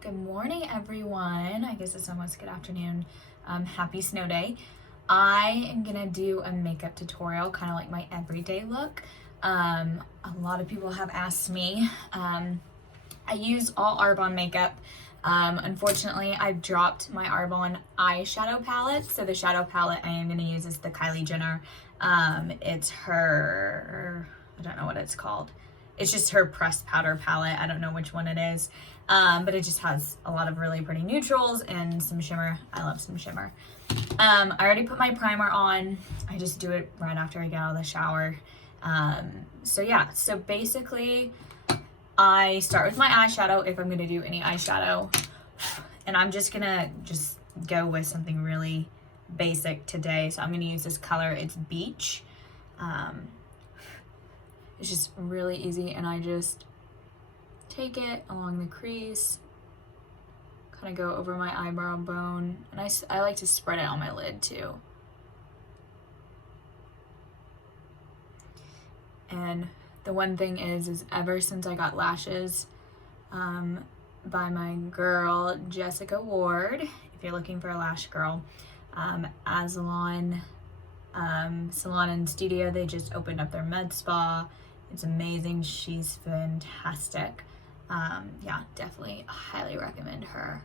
Good morning, everyone. I guess it's almost good afternoon. Happy snow day. I am gonna do a makeup tutorial, kind of like my everyday look. A lot of people have asked me. I use all Arbonne makeup. Unfortunately, I've dropped my Arbonne eyeshadow palette. So the shadow palette I am gonna use is the Kylie Jenner. It's her, I don't know what it's called. It's just her pressed powder palette. I don't know which one it is. But it just has a lot of really pretty neutrals and some shimmer. I love some shimmer. I already put my primer on. I just do it right after I get out of the shower. So yeah, so basically I start with my eyeshadow if I'm gonna do any eyeshadow. And I'm just gonna go with something really basic today. So I'm gonna use this color, it's Beach. It's just really easy, and I just take it along the crease, kind of go over my eyebrow bone, and I like to spread it on my lid too. And the one thing is ever since I got lashes by my girl Jessica Ward, if you're looking for a lash girl, Salon and Studio, they just opened up their med spa. It's amazing. She's fantastic. Yeah, definitely highly recommend her.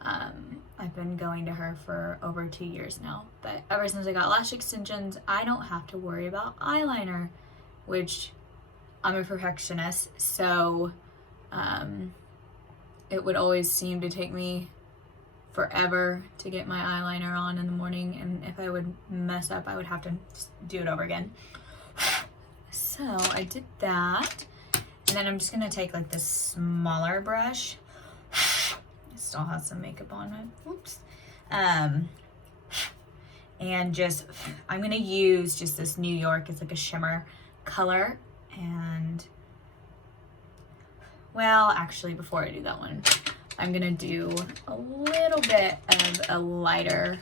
I've been going to her for over 2 years now, but ever since I got lash extensions, I don't have to worry about eyeliner, which I'm a perfectionist, so it would always seem to take me forever to get my eyeliner on in the morning, and if I would mess up, I would have to do it over again. So I did that, and then I'm just gonna take like this smaller brush. It still has some makeup on it. Oops. And I'm gonna use just this New York. It's like a shimmer color, and well, actually, before I do that one, I'm gonna do a little bit of a lighter,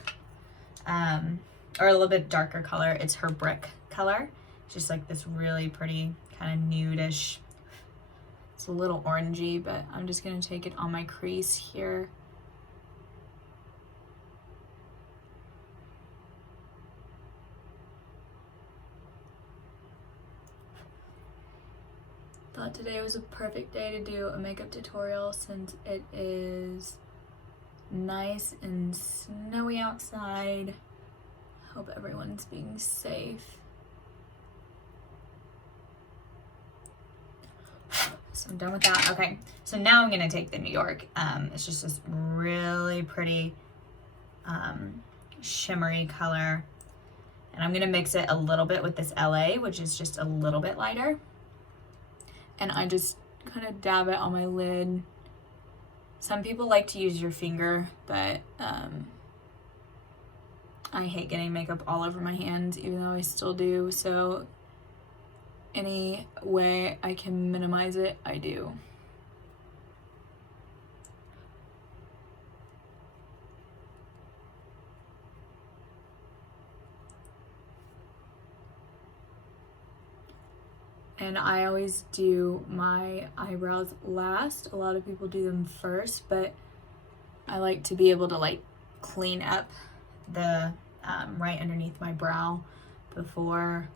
or a little bit darker color. It's her Brick color. Just like this really pretty kind of nudish. It's a little orangey, but I'm just gonna take it on my crease here. Thought today was a perfect day to do a makeup tutorial since it is nice and snowy outside. Hope everyone's being safe. So I'm done with that. Okay, so now I'm gonna take the New York. It's just this really pretty shimmery color. And I'm gonna mix it a little bit with this LA, which is just a little bit lighter. And I just kind of dab it on my lid. Some people like to use your finger, but I hate getting makeup all over my hands, even though I still do. So any way I can minimize it, I do. And I always do my eyebrows last. A lot of people do them first, but I like to be able to like clean up the right underneath my brow before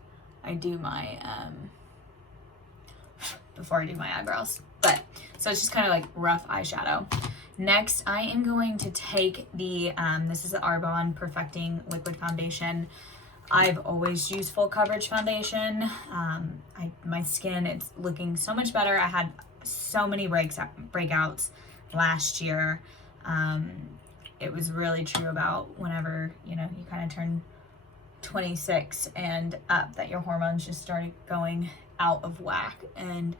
I do my eyebrows. But so it's just kind of like rough eyeshadow. Next, I am going to take the this is the Arbonne Perfecting Liquid Foundation. I've always used full coverage foundation. My skin, it's looking so much better. I had so many breakouts last year. It was really true about whenever, you kind of turn 26 and up, that your hormones just started going out of whack. And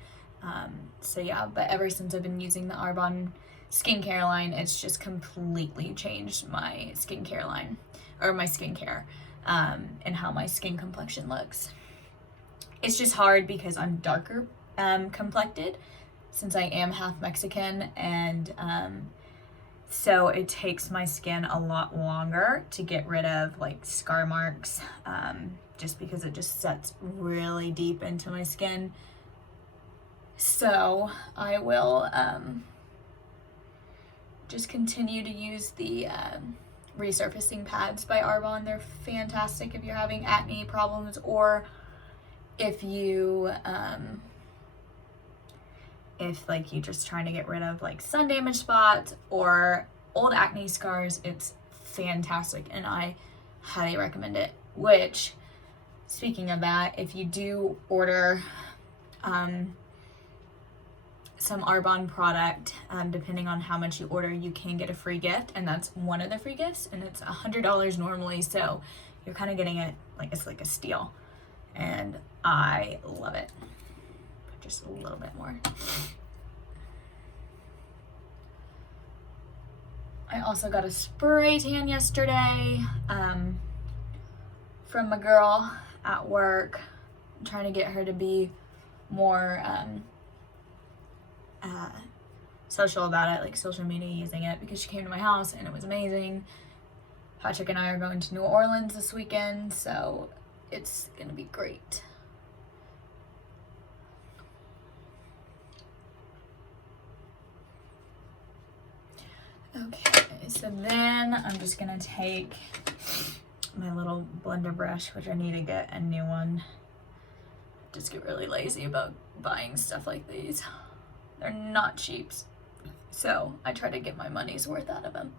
so yeah, but ever since I've been using the Arbonne skincare line, it's just completely changed my skincare line, or my skincare, and how my skin complexion looks. It's just hard because I'm darker complected, since I am half Mexican, and so it takes my skin a lot longer to get rid of like scar marks, just because it just sets really deep into my skin. So I will just continue to use the resurfacing pads by Arbonne. They're fantastic if you're having acne problems, or if you if like you're just trying to get rid of like sun damage spots or old acne scars. It's fantastic and I highly recommend it. Which, speaking of that, if you do order some Arbonne product, depending on how much you order, you can get a free gift, and that's one of the free gifts, and it's $100 normally, so you're kind of getting it like it's like a steal, and I love it. Just a little bit more. I also got a spray tan yesterday from a girl at work. I'm trying to get her to be more social about it, like social media using it, because she came to my house and it was amazing. Patrick and I are going to New Orleans this weekend, so it's gonna be great. Okay, so then I'm just gonna take my little blender brush, which I need to get a new one. Just get really lazy about buying stuff like these. They're not cheaps, so I try to get my money's worth out of them.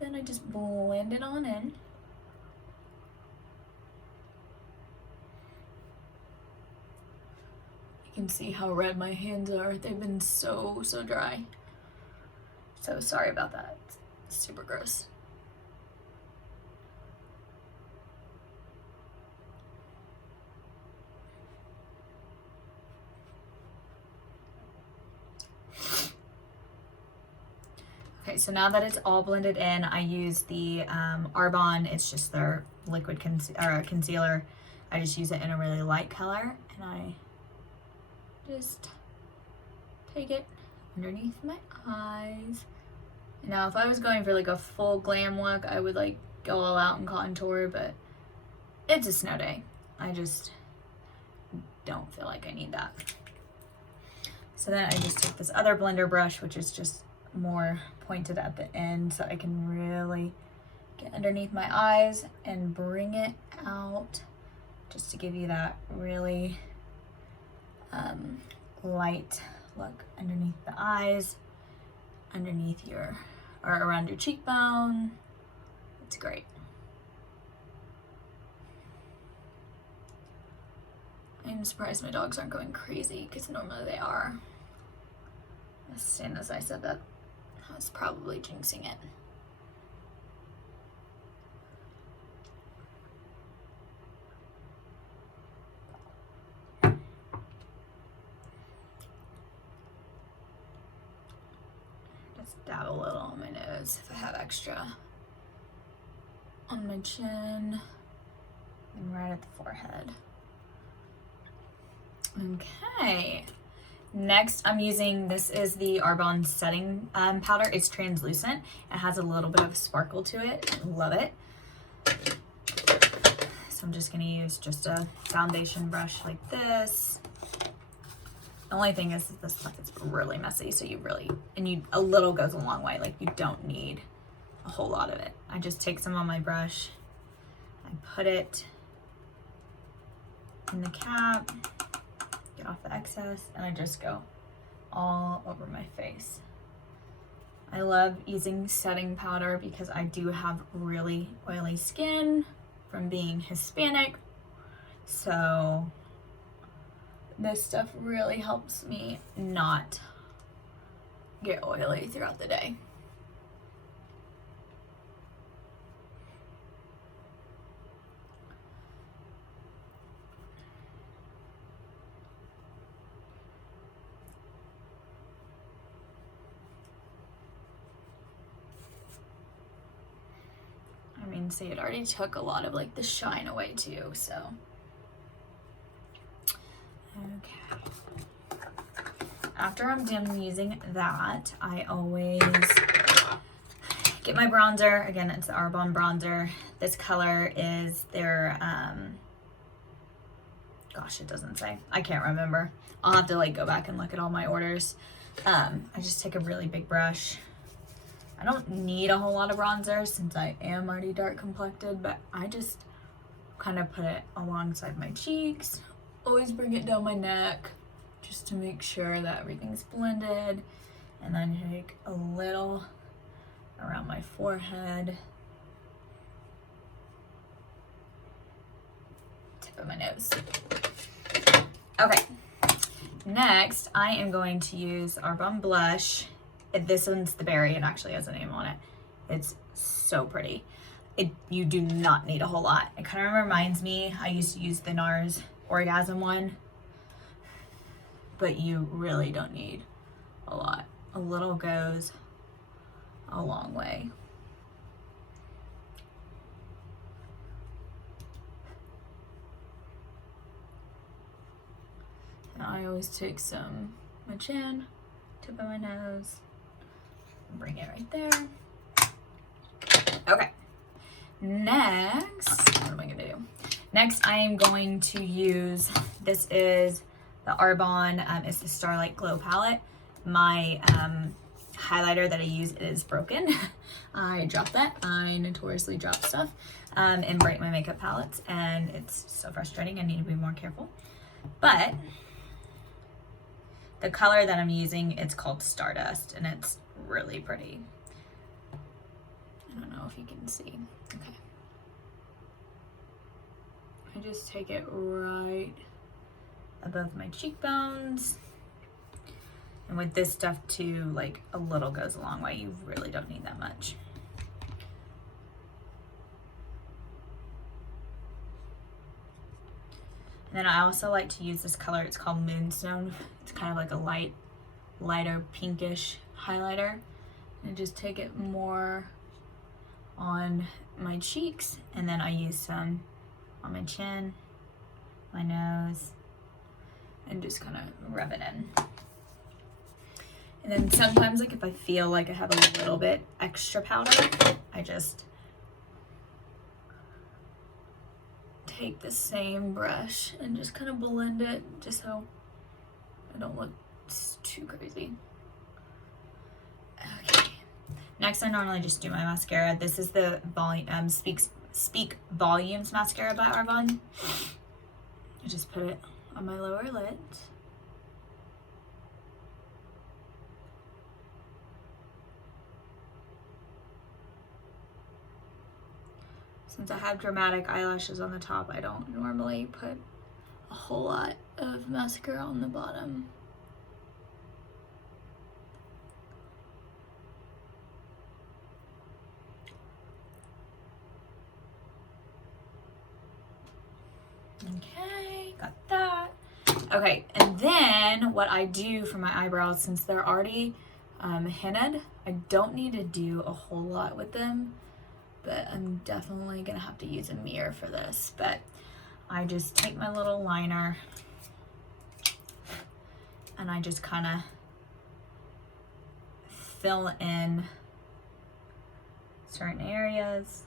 Then I just blend it on in. You can see how red my hands are. They've been so dry. So sorry about that. It's super gross. Okay, so now that it's all blended in, I use the Arbonne. It's just their liquid concealer. I just use it in a really light color, and I just take it underneath my eyes. Now, if I was going for like a full glam look, I would like go all out and contour, but it's a snow day. I just don't feel like I need that. So then I just take this other blender brush, which is just more pointed at the end, so I can really get underneath my eyes and bring it out, just to give you that really light look underneath the eyes, underneath your, or around your cheekbone. It's great. I'm surprised my dogs aren't going crazy, because normally they are. As soon as I said that, I was probably jinxing it. Just dab a little on my nose if I have extra. On my chin and right at the forehead. Okay. Next, I'm using, this is the Arbonne setting powder. It's translucent. It has a little bit of a sparkle to it. I love it. So I'm just gonna use just a foundation brush like this. The only thing is this stuff is really messy, so you really, a little goes a long way. Like, you don't need a whole lot of it. I just take some on my brush, I put it in the cap, get off the excess, and I just go all over my face. I love using setting powder because I do have really oily skin from being Hispanic, so this stuff really helps me not get oily throughout the day. I mean, see, it already took a lot of like the shine away too, so. Okay. After I'm done using that, I always get my bronzer. Again, it's the Arbonne bronzer. This color is their Gosh, it doesn't say. I can't remember. I'll have to like go back and look at all my orders. I just take a really big brush. I don't need a whole lot of bronzer since I am already dark complected, but I just kind of put it alongside my cheeks. Always bring it down my neck just to make sure that everything's blended. And then take a little around my forehead. Tip of my nose. Okay. Next, I am going to use Arbonne blush. This one's the berry and actually has a name on it. It's so pretty. You do not need a whole lot. It kind of reminds me, I used to use the NARS Orgasm one, but you really don't need a lot. A little goes a long way. And I always take some my chin, tip of my nose, and bring it right there. Okay. Next, what am I gonna do? Next, I am going to use, this is the Arbonne, it's the Starlight Glow palette. My highlighter that I use is broken. I dropped that. I notoriously drop stuff and break my makeup palettes, and it's so frustrating. I need to be more careful. But the color that I'm using, it's called Stardust, and it's really pretty. I don't know if you can see. Okay. I just take it right above my cheekbones. And with this stuff too, like a little goes a long way. You really don't need that much. And then I also like to use this color. It's called Moonstone. It's kind of like a lighter pinkish highlighter. And just take it more on my cheeks. And then I use some on my chin, my nose, and just kind of rub it in. And then sometimes, like if I feel like I have a little bit extra powder, I just take the same brush and just kind of blend it just so I don't look too crazy. Okay. Next, I normally just do my mascara. This is the Speak Volumes mascara by Arbonne. I just put it on my lower lid. Since I have dramatic eyelashes on the top, I don't normally put a whole lot of mascara on the bottom. Okay, got that. Okay, and then what I do for my eyebrows, since they're already hennaed, I don't need to do a whole lot with them. But I'm definitely gonna have to use a mirror for this. But I just take my little liner and I just kind of fill in certain areas.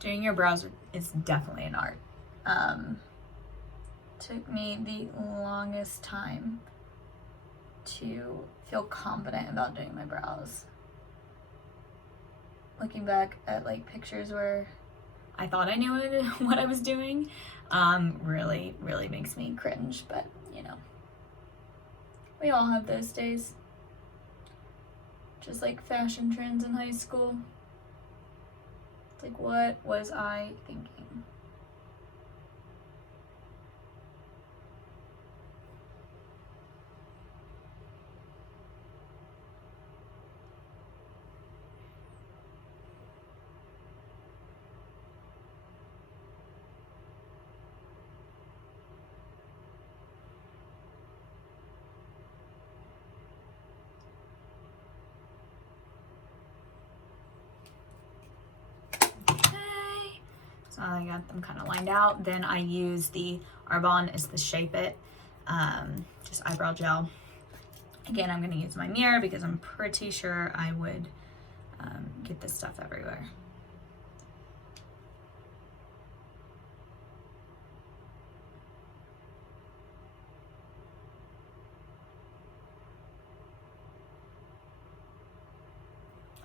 Doing your brows is definitely an art. Took me the longest time to feel confident about doing my brows. Looking back at like pictures where I thought I knew what I was doing, really makes me cringe, but you know, we all have those days. Just like fashion trends in high school. Like, what was I thinking? I got them kind of lined out. Then I use the Arbonne is the Shape It, just eyebrow gel. Again, I'm going to use my mirror because I'm pretty sure I would get this stuff everywhere.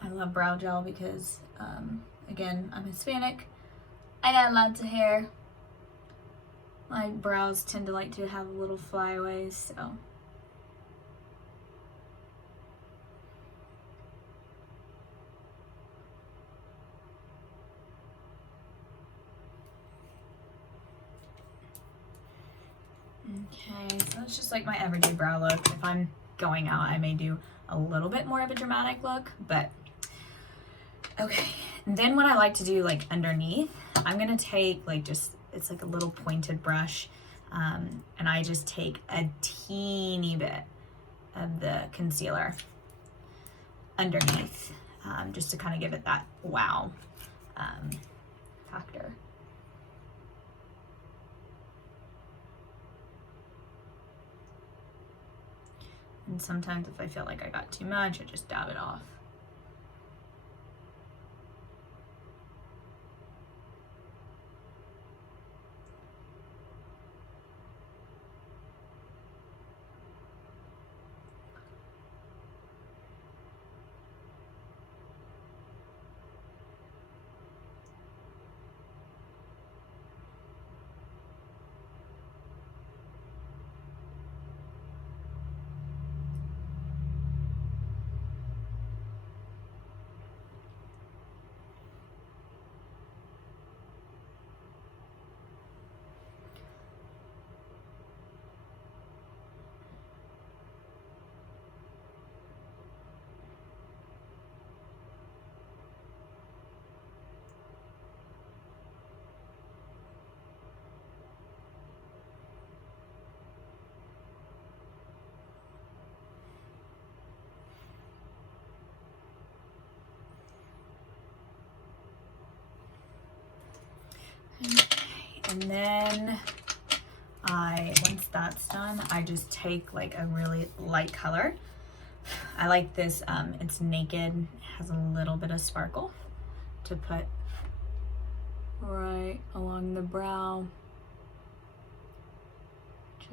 I love brow gel because, again, I'm Hispanic. I got lots of hair. My brows tend to like to have little flyaways, so. Okay, so it's just like my everyday brow look. If I'm going out, I may do a little bit more of a dramatic look, but okay. And then what I like to do like underneath, I'm gonna take like just, it's like a little pointed brush, and I just take a teeny bit of the concealer underneath, just to kind of give it that wow factor. And sometimes if I feel like I got too much, I just dab it off. And then once that's done, I just take like a really light color. I like this, it's naked, has a little bit of sparkle to put right along the brow,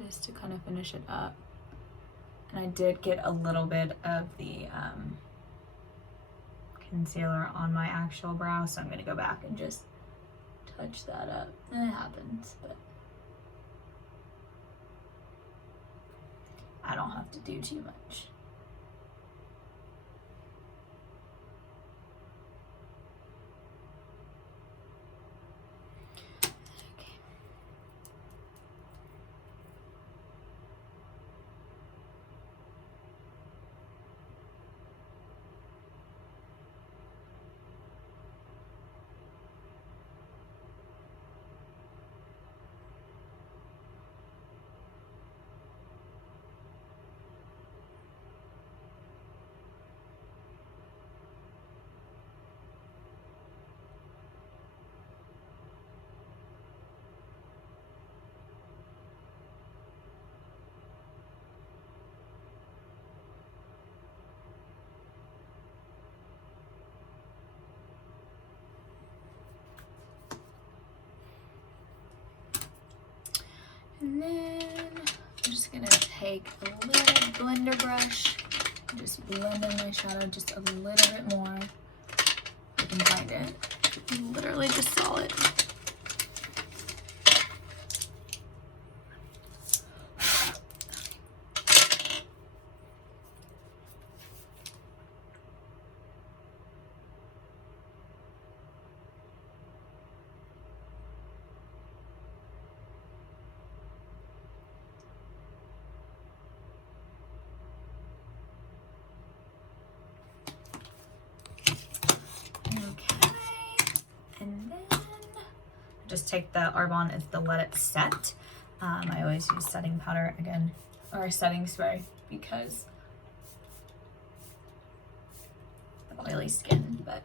just to kind of finish it up. And I did get a little bit of the concealer on my actual brow, so I'm gonna go back and just touch that up. It happens, but I don't have to do too much. And then I'm just gonna take a little blender brush and just blend in my shadow just a little bit more. If I can find it. Literally just saw it. Just take the Arbonne as the Let It Set. I always use setting powder again, or setting spray, because the oily skin, but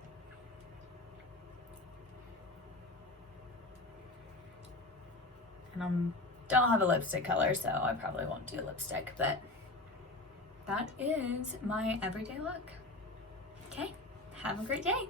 And don't have a lipstick color, so I probably won't do lipstick, but that is my everyday look. Okay, have a great day.